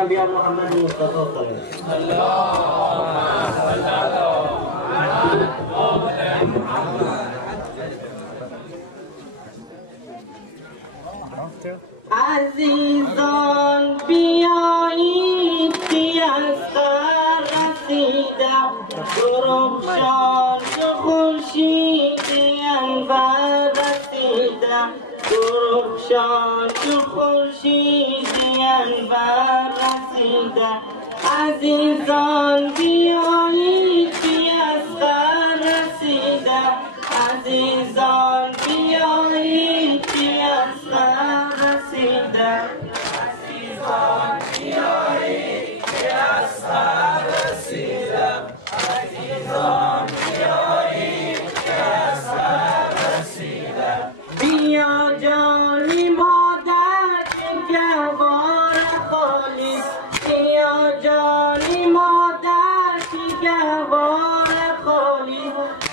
من بیا محمد مصطفی کنیم. عزیزان بیایید که از سر رسیدم، درخشان چو خورشید انور رسیدم، درخشان چو خورشید انور رسیدم. عزیزان بیایید که از سر رسیدم، عزیزان بیایید که از سر رسیدم، عزیزان بیایید که از سر رسیدم، عزیزان بیایید که از سر رسیدم. بیا جانی مادر گهوار خالی، بیا جانی مادر گهوار خالی،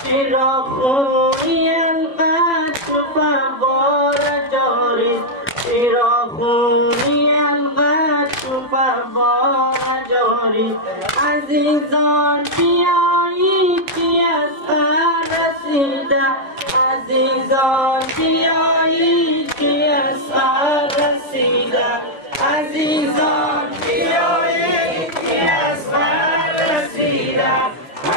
چرا خونی انقدر تو فوار جاری، چرا خونی انقدر تو فوار جاری. عزیزان بیایید که از سر رسیدم، عزیزان بیایید که از سر رسیدم، عزیزان بیایید که از سر رسیدم،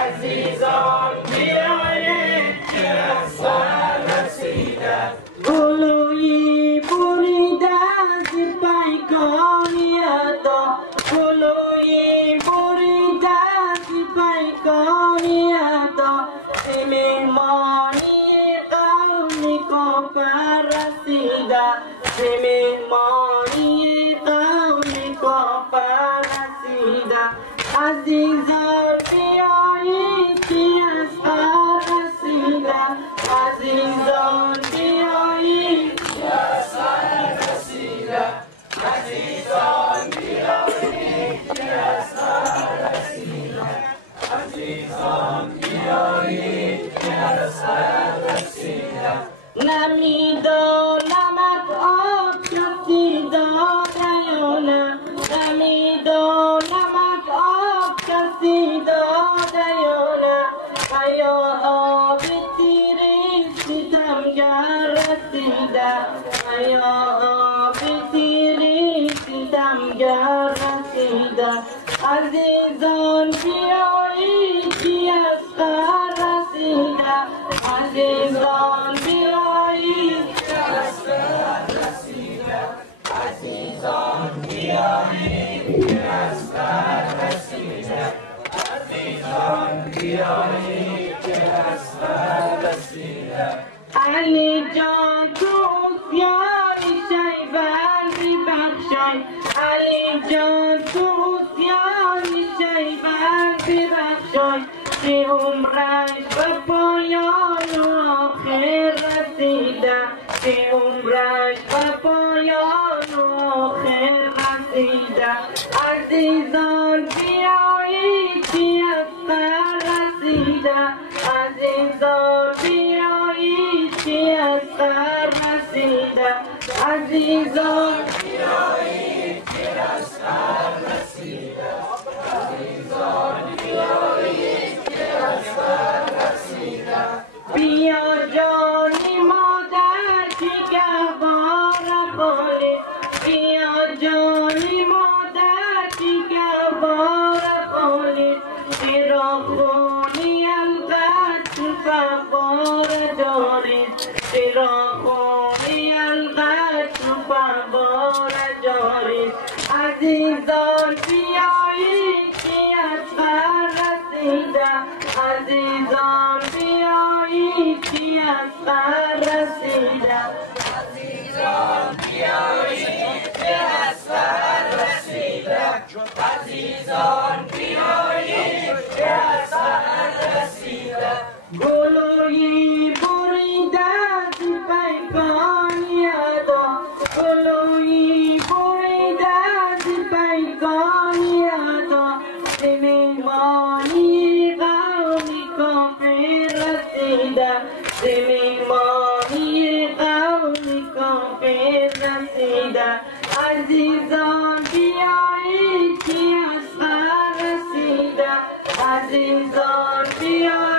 عزیزان بیایید که از سر رسیدم. گلویی بریده از پیکانی ادا، گلویی بریده از پیکانی ادا، به مهمانی قومی کافر رسیدم، به مهمانی قومی کافر رسیدم. عزیزان بیایید که از سر رسیدم، عزیزان بیایید که از سر رسیدم، عزیزان بیایید که از سر رسیدم، عزیزان بیایید که از سر رسیدم. نمیدانمت آب کسی داده یا نه، نمیدانمت آب کسی داده یا نه، یا آب تیری ستمگر رسیده، یا آب تیری ستمگر رسیده. عزیزان بیایید که از سر رسیده، عزیزان بیایید که از سر رسیده، عزیزان بیایید که از سر رسیده، عزیزان بیایید که از سر رسیده. علی جان تو عصیان شیبندی بخشای، علی جان تو عصیان شیبندی بخشای، که عمرش به پایان و آخر رسیده، که عمرش به پایان و آخر رسیده. عزیزان بیایید که از سر رسیده، عزیزان بیایید که از سر رسیده، عزیزان بیایید که از سر رسیده، عزیزان بیایید که از سر رسیده. بیا جانی مادر که گهوار خالی، بیا جانی مادر که گهوار خالی، چرا خونی انقدر تو فوار جاری، چرا خونی انقدر تو فوار جاری. عزیزان بیایید که از سر رسیده، عزیزان بیایید که از سر رسیده، عزیزان بیایید که از سر رسیده، عزیزان بیایید که از سر رسیده. گلویی بریده از پیکانی ادا، گلویی بریده از پیکانی ادا، به مهمانی قومی کافر رسیده، به مهمانی قومی کافر رسیده. عزیزان بیایید عزیزان بیا